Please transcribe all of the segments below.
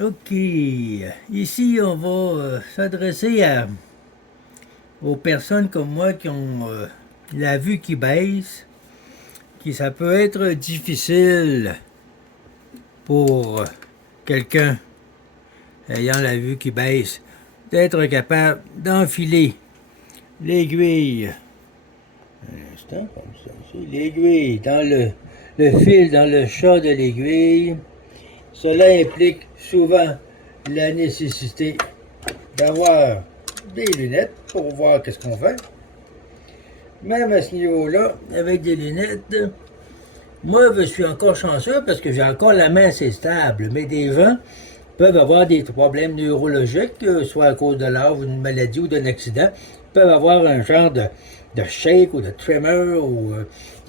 Ok, ici on va s'adresser aux personnes comme moi qui ont la vue qui baisse, qui ça peut être difficile pour quelqu'un ayant la vue qui baisse d'être capable d'enfiler l'aiguille, un instant comme ça, l'aiguille dans le fil dans le chat de l'aiguille. Cela implique souvent la nécessité d'avoir des lunettes pour voir qu'est-ce qu'on fait. Même à ce niveau-là, avec des lunettes, moi, je suis encore chanceux parce que j'ai encore la main assez stable. Mais des gens peuvent avoir des problèmes neurologiques, soit à cause de l'âge, d'une maladie ou d'un accident. Ils peuvent avoir un genre de shake ou de tremor ou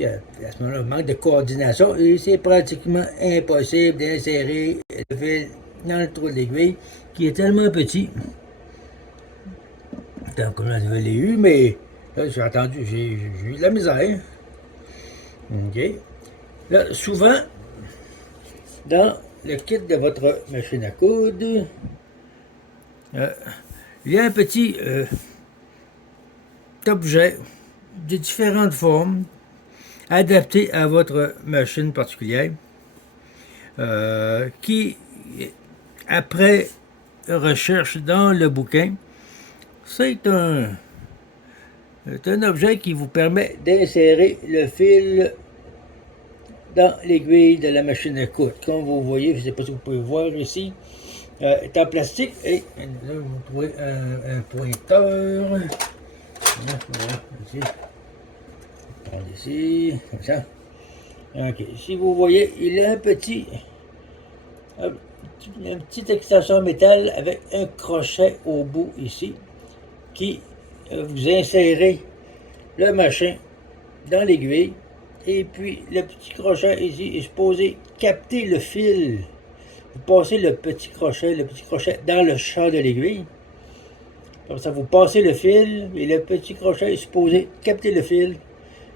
à ce moment-là, un manque de coordination. Et c'est pratiquement impossible d'insérer le fil dans le trou de l'aiguille qui est tellement petit. Tant que je l'ai eu, mais là, j'ai entendu, j'ai eu de la misère. OK. Là, souvent, dans le kit de votre machine à coudre, euh, il y a un petit objet de différentes formes adapté à votre machine particulière qui, après recherche dans le bouquin, c'est un objet qui vous permet d'insérer le fil dans l'aiguille de la machine à coudre. Comme vous voyez, je ne sais pas si vous pouvez voir ici, est en plastique et là, vous trouvez un pointeur. Voilà, ici. Prendre ici, comme ça. Ok, si vous voyez, il a une petite extension en métal avec un crochet au bout ici qui vous insérez le machin dans l'aiguille et puis le petit crochet ici est supposé capter le fil. Vous passez le petit crochet dans le chat de l'aiguille. Comme ça, vous passez le fil et le petit crochet est supposé capter le fil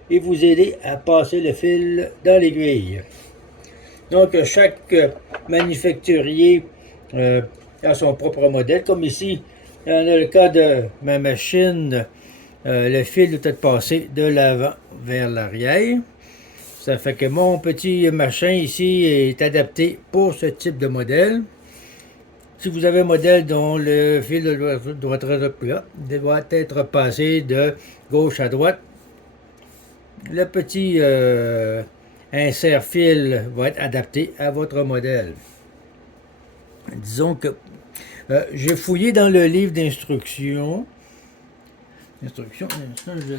et vous aider à passer le fil dans l'aiguille. Donc, chaque manufacturier a son propre modèle. Comme ici, dans le cas de ma machine, le fil doit être passé de l'avant vers l'arrière. Ça fait que mon petit machin ici est adapté pour ce type de modèle. Si vous avez un modèle dont le fil doit être passé de gauche à droite, le petit insert-fil va être adapté à votre modèle. Disons que j'ai fouillé dans le livre d'instructions. Je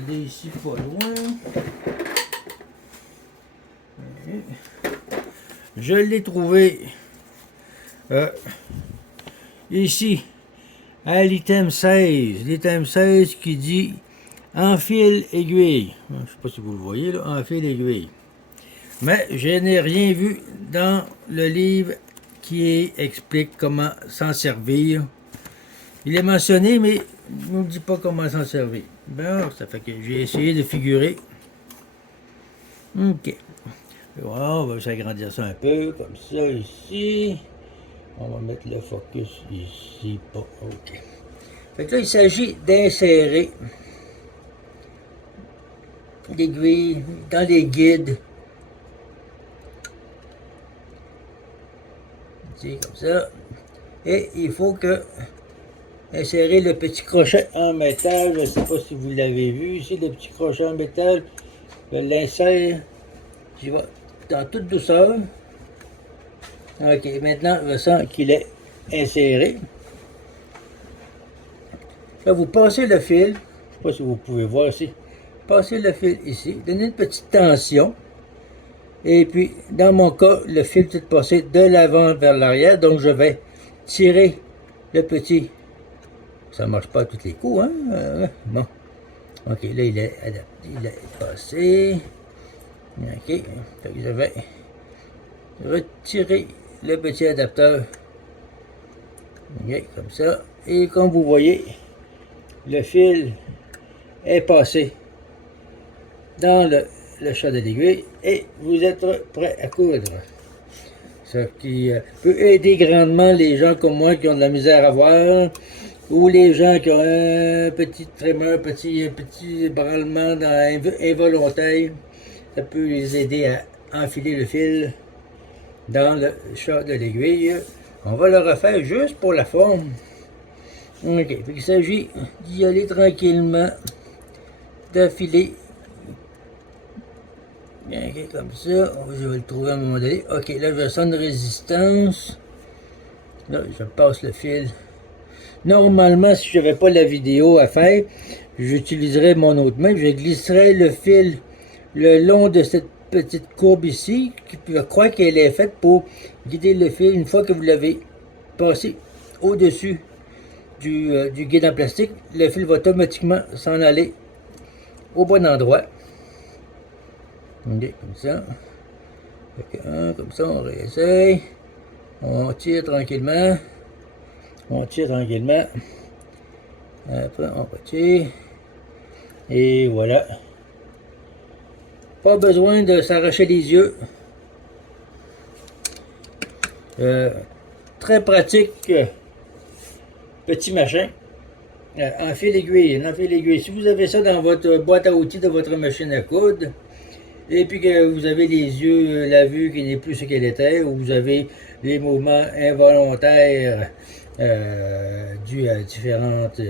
l'ai ici pas loin. Je l'ai trouvé ici à l'item 16. L'item 16 qui dit enfile aiguille. Je ne sais pas si vous le voyez là, enfile aiguille. Mais je n'ai rien vu dans le livre qui explique comment s'en servir. Il est mentionné, mais il ne nous dit pas comment s'en servir. Bon, ça fait que j'ai essayé de figurer. OK. Voilà, on va s'agrandir ça un peu, comme ça, ici. On va mettre le focus ici, pas OK. Fait que là, il s'agit d'insérer l'aiguille dans les guides. Ici, comme ça. Et il faut que insérer le petit crochet en métal. Je ne sais pas si vous l'avez vu ici, le petit crochet en métal. Je l'insère. J'y vais dans toute douceur. Ok, maintenant je sens qu'il est inséré. Là, vous passez le fil. Je ne sais pas si vous pouvez voir ici. Passez le fil ici. Donnez une petite tension. Et puis, dans mon cas, le fil est passé de l'avant vers l'arrière. Donc, je vais tirer le petit. Ça ne marche pas à tous les coups, hein? Bon. OK, là, il est adapté. Il est passé. OK. Donc, je vais retirer le petit adapteur. OK, comme ça. Et comme vous voyez, le fil est passé dans le chat de l'aiguille et vous êtes prêt à coudre. ça qui peut aider grandement les gens comme moi qui ont de la misère à voir, ou les gens qui ont un petit tremor, un petit branlement involontaire. Ça peut les aider à enfiler le fil dans le chat de l'aiguille. On va le refaire juste pour la forme. Ok, il s'agit d'y aller tranquillement, d'affiler. Bien, ok, comme ça. Je vais le trouver à un moment donné. Ok, là, je sens une résistance. Là, je passe le fil. Normalement, si je n'avais pas la vidéo à faire, j'utiliserais mon autre main. Je glisserais le fil le long de cette petite courbe ici. Je crois qu'elle est faite pour guider le fil une fois que vous l'avez passé au-dessus du guide en plastique. Le fil va automatiquement s'en aller au bon endroit. Ok, comme ça. Comme ça, on réessaye. On tire tranquillement. On tire tranquillement. Après, on retire. Et voilà. Pas besoin de s'arracher les yeux. Très pratique. Petit machin. Enfile l'aiguille. Si vous avez ça dans votre boîte à outils de votre machine à coudre, et puis que vous avez les yeux, la vue qui n'est plus ce qu'elle était, ou vous avez les mouvements involontaires dus à différentes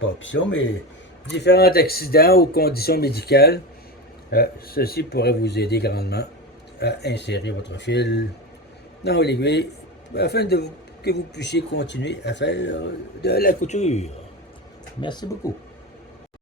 pas options, mais différents accidents ou conditions médicales, ceci pourrait vous aider grandement à insérer votre fil dans l'aiguille afin que vous puissiez continuer à faire de la couture. Merci beaucoup.